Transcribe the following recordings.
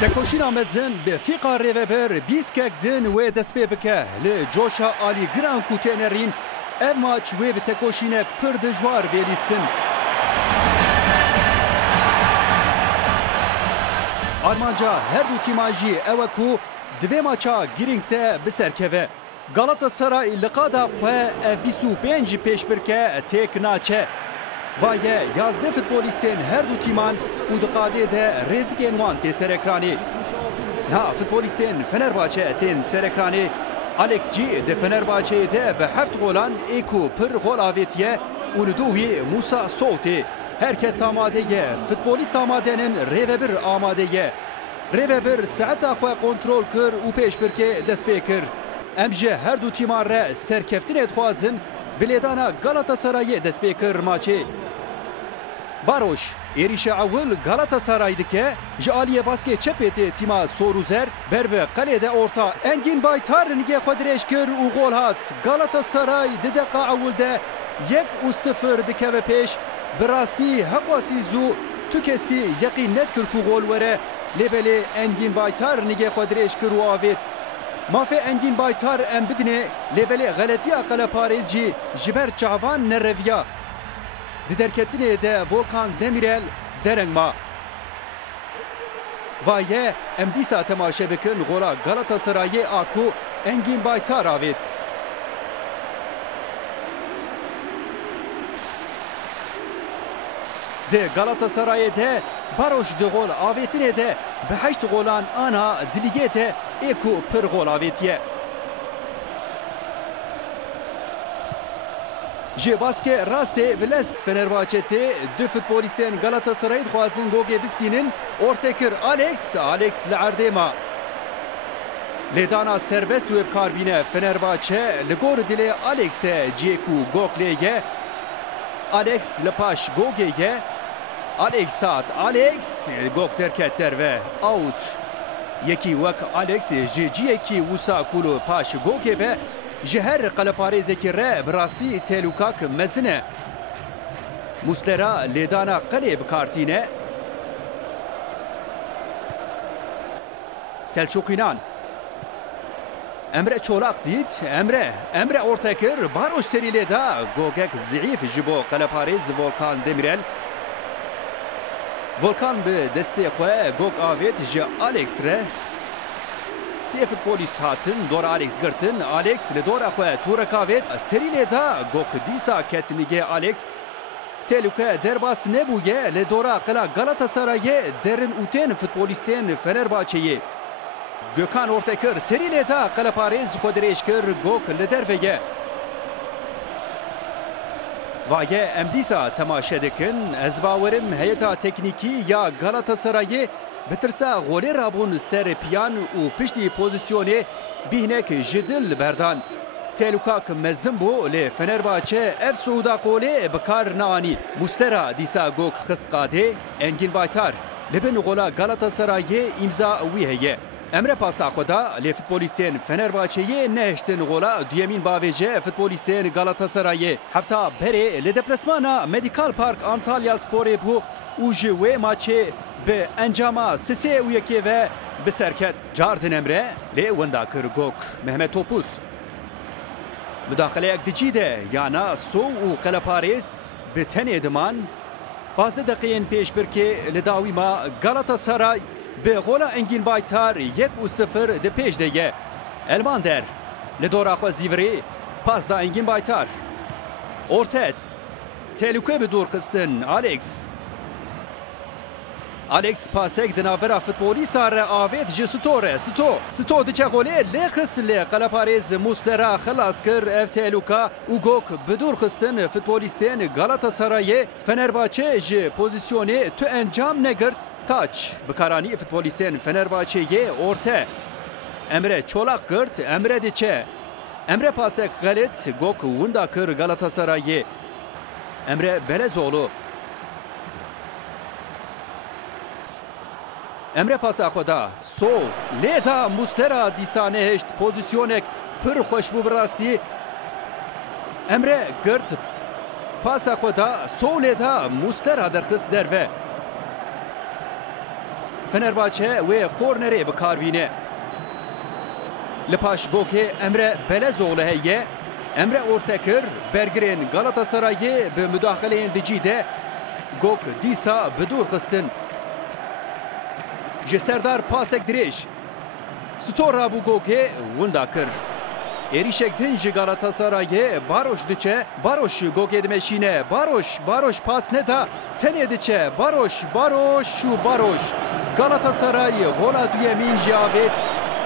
Tekoşîna mezin bi fîqa rêveber bîskek din wê dest pê bike li coşa alîgiran ku têne rîn ev maç wê bi tekoşînek pir dijwar bêlîstin. Armanca her du tîman jî ew e ku di vê maça girîng te biserkeve. Galatasaray li qada xwe ev 25 pêşbirke têk naçe. Vaye yazde futbolistên her du tîman û di qadê de rêzikên wan tê serekranê. Niha futbolistên Fenerbahçe tên serekranê Alex jî di Fenerbahçeyê de bi heft golan ê ku pir gol avêtiye û li dû wî Musa Sow tê. Herkes amade ye, futbolîst amadenin rêvebir amade ye. Rêvebir saeta xwe kontrol kir û pêşbirkê dest pê kir. Em ji her du tîman re serkeftinê dixwazin bilêdana Galatasarayê dest pê kir maçê. Baroş, êrişa ewil Galatasaray dike, ji aliyê baskê çepê tê tîma Soruzer, ber bi qelê de orta Engin Baytar nigê xwe dirêj kir û gol hat. Galatasaray di deqa ewil de 1-0 dikeve pêş, bi rastî heqwasî zû tu kesî yeqîn nedkir ku gol were, lêbelê Engin Baytar nigê xwe dirêj kir û avêt. Mafê Engin Baytar em bidine, lêbelê xeletiya Qeleparêz jî ji ber çavan nereviya. Di derketinê de Volkan Demirel dereng ma. Vaye em dîsa temaşe bikin gola Galatasarayê a ku Engin Baytar avêt. Di Galatasarayê de Baroş di gol avêtinê de bi 8 golan ana di lîgê de ê ku pir gol avêtiye. Ji baskê rastê bi lez Fenerbahçe tê du futbolîstên Galatasarayê dixwazin gogê bistînin ortekir Alex li erdê ma. Lêdana serbest wê bikarbîne Fenerbahçe li gor dilê Alexê ciyê ku gog lê ye. Alex li paş gogê ye. Alex gog derket derve out. Yekî wek Alex ji ciyekî wisa ku li paş gogê be ji her qeleparêzekî re bi rastî têlûkak mezin e. Muslera lêdana qelê bikartîne. Selçukînan. Emre Çolak dît, Emre orta kir, Baroş serî lê da gogek zîf ji bo qeleparêz Volkan Demirel. Volkan bi destê xwe gog avêt ji Alex re. Sê futbolîst hatin, dora Alex girtin, Alex li dora xwe tûrek avêt, serî lê da gog dîsa ket nigê Alex. Têlûke derbas nebûye li dora qela Galatasarayê derin û tên futbolîstên Fenerbahçeyê. Gökhan Ortekir serî lê da Qeleparêz xwe dirêj kir, gog li derve ye. Vaye em dîsa temaşe dikin, ez bawerim heyeta teknîkî ya Galatasarayê bi tirsa golê rabûn ser piyan û piştî pozisyonê bîhnek ji dil berdan. Têlûkak mezin bû lê Fenerbahçe ev Suuda golê bi kar neanî. Muslera dîsa gog xist qadê, Engin Baytar li bin gola Galatasarayê îmza wî heye. Emre pasa xwe da lê futbolîstên Fenerbahçeyê nehiştin gola duyemîn bavêje futbolîstên Galatasarayê. Hefta berê li deplasmana Medical Park Antalya Sporê bû û ji wê maçê bi encama 3-1 ve bi serket. Cardin Emre lê winda kir gog Mehmet Topuz. Müdaxeleyek dicî de yana Sow û Qeleparêz bi tenê diman. Bazı deqeyên pêşbirkê li dawî ma Galatasaray bi gola Engin Baytar 1-0 di pêş de ye. Elmander li dora xwe zîvirê pas da Engin Baytar. Orta têlûke bi dûr xistin Alex pasek di navbera futbolîsta re avêt ji Sto re. Sto diçe golê lê xis lê Qeleparêz Muslera xelas kir ev têlûka û gog bi dûr xistin futbolîstên Galatasarayê. Fenerbahçe ji pozisyonê tu encam negirt. Taç bikaranî futbolîstên Fenerbahçeyê orta. Emre Çolak girt, Emre diçe. Emre pasek xelit, gog winda kir Galatasarayê. Emre Belezoğlu. Emre pasa xwe da Sow lê da Muslera dîsa nehişt pozîsyonek pir xweş bû bi rastî. Emre girt pasa xwe da Sow lê da Muslera derxist derve. Fenerbahçe ve korneri bikarbîne. Li paş gokê Emre Belezoğlu heye. Emre ortekir bergirên Galatasarayê bi müdaxeleyên dicî de gok dîsa bi dûr xistin. Ji Serdar pasek dirêj. Stora bû gokê winda kir. Êrişek din ji Galatasarayê Baroş diçe. Baroş gokê dimeşîne. Baroş pas neda. Tenê diçe. Baroş û Baroş. Galatasaray gola duyemîn ji avêt.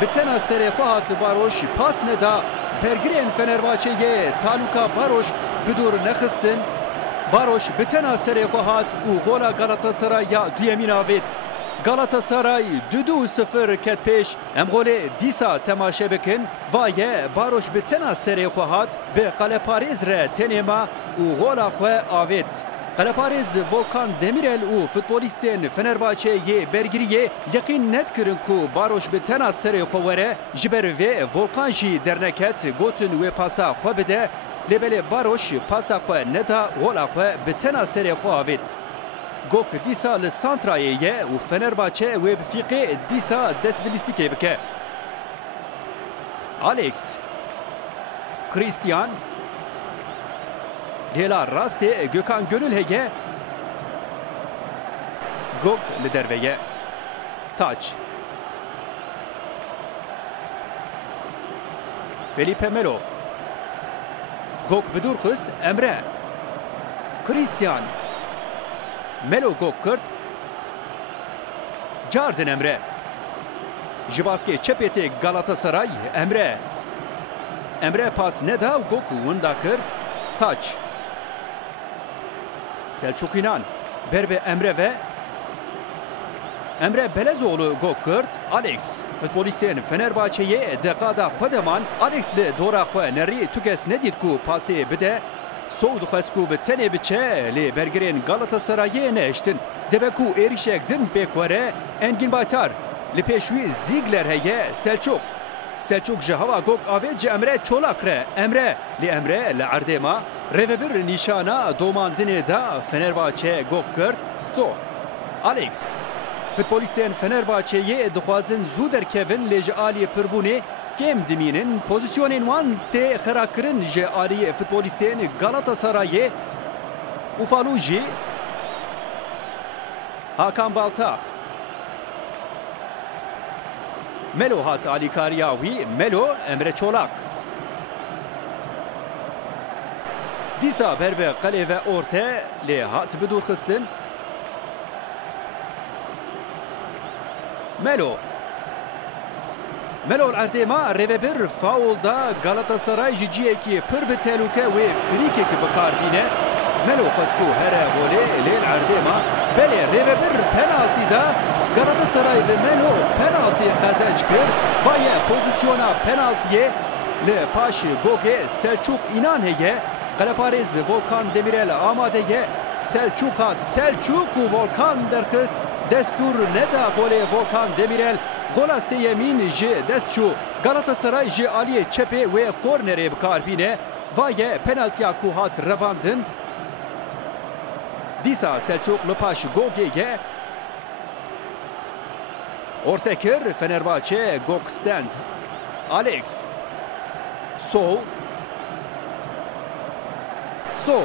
Bi tena serê xwe hat Baroş pas neda. Bergirên Fenerbahçe'ye Taluka Baroş bi dûr nexistin. Baroş bi tena serê xwe hat û gola Galatasarayya duyemîn avêt. Galatasaray 2-0 ket pêş. Em golê dîsa temaşe bikin. Vaye Baroş bi tena serê xwe hat bi qeleparêz re tenê ma û gola xwe avêt. Qeleparêz Volkan Demirel û futbolîstên Fenerbahçe'ye bergiriyê yeqîn nedkirin ku Baroş bi tena serê xwe were ji ber vê Volkan jî derneket gotin wê pasa xwe bide. Lêbelê Baroş pasa xwe neda gola xwe bi tena serê xwe avêt. Gok dîsa li Santrayê ye û Fenerbahçe wê bi fîqê dîsa destbilîstikê bike. Alex Christian Dêla rastê Gökhan Gönül heye. Gok li derve ye. Taç Felipe Melo. Gok bi dûr xist Emre. Christian Melo gok kirt. Cardin Emre. Ji baskê çepê tê Galatasaray Emre. Emre pas neda gok winda kir. Taç Selçuk İnan berbe Emre ve Emre Belezoğlu gok kirt. Alex futbolîstên Fenerbahçe'ye deqada xwedeman Alex li dora xwe nerî tu kes nedît ku pasê bide. Sow dixwest ku bi tenê biçe lê bergirên Galatasarayê neiştin. Dibe ku êrişek din pêk were Engin Baytar. Li pêşwî Ziegler heye Selçuk ji heva gok avêt ji Emre çolak re. Emre li erdê ma rêvebir nîşana domandinê da Fenerbahçe gok kirt. Sto Alex futbolîstên Fenerbahçe'ye dixwazin zû derkevin lê ji aliyê pirbûnê kêm dimînin pozisyonên wan tê xerakirin ji aliyê futbolîstên Galatasarayê. Ufalu jî Hakan Balta. Melo hat alîkariya wî. Melo Emre Çolak. Dîsa berbe qelê ve orte lê hat bi dûr xistin. Melo erdê ma rêvebir faulda Galatasaray ji ciyekî pir bi tehlûke wê frîkekî bikarbîne. Melo xwest ku here golê lê erdê ma belê rêvebir penaltî da Galatasaray bi Melo penaltî qezenc kir. Vaye pozisyona penaltiyê li paş gokê Selçuk İnan heye. Qeleparêz Volkan Demirel amade ye. Selçuk û Volkan derxist. Destur neda golê Volkan Demirel. Gola sêyemîn ji dest çû. Galatasaray ji aliyê çepê wê kornerê bikarbîne. Vaye penaltiya ku hat revandin. Dîsa Selçuk li paş gokê ye. Ortekir Fenerbahçe gok stand. Alex Sow Sto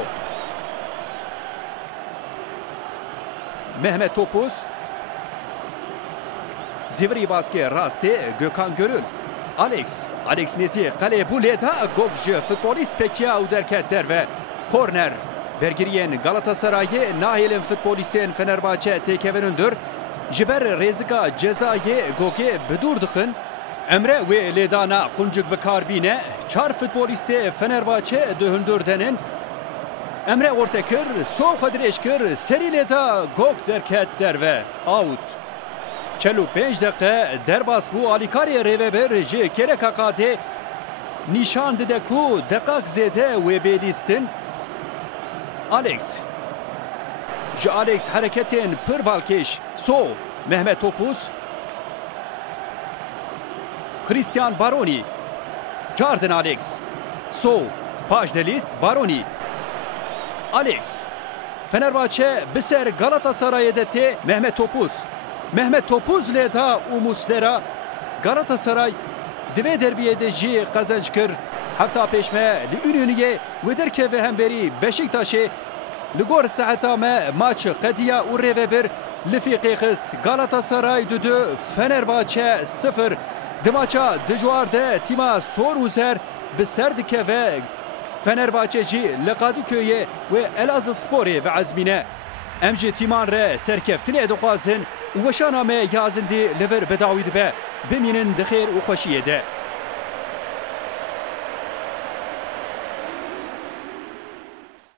Mehmet Topuz Zivri baskê rastê Gökhan Gönül. Alex Nezî qelê bû lê da gok ji futbolîst pekiya û derket derve. Korner bergiriyên Galatasarayê nahêlin futbolîstên Fenerbahçe têkevinindir. Ji ber rêzika cezayê gokê bi dûr dixin. Emre wê lêdana quncik bikarbîne. Çar futbolîstê Fenerbahçe dihundur denin. Emre ortekir, sow xwe dirêj kir, serî lêda gok derket derve. Out. 45 deqe derbas bû alîkarê rêvebir ji kereka qadê nîşan dide ku deqak zêde wê bêlîstin. Alex ji Alex hereketên pir balkêş. Sow Mehmet Topuz Christian Baroni. Cardin Alex Sow paş de lîst Baroni. Alex Fenerbahçe bi ser Galatasarayê de tê. Mehmet Topuz Mehmet Topuz leda û Muslera Galatasaray divê derbiyê de jî qezenc kir. Hefta pêşme li Ünlü'ye wê derkeve hemberî Beşiktaşê li gor saeta me maçı qediya û rêvebir li fîqê xist. Galatasaray 2-2 Fenerbahçe 0. Di maça dijwar de tîma sor û zer bi ser dikeve. Fenerbahçe jî li Qadiköy'ê wê Elazığsporê biezmîne. Em ji tîman re serkeftinê dixwazin û weşana me yazindî li vir bedawî dibe. Bimînin di xêr û xweşiyê de.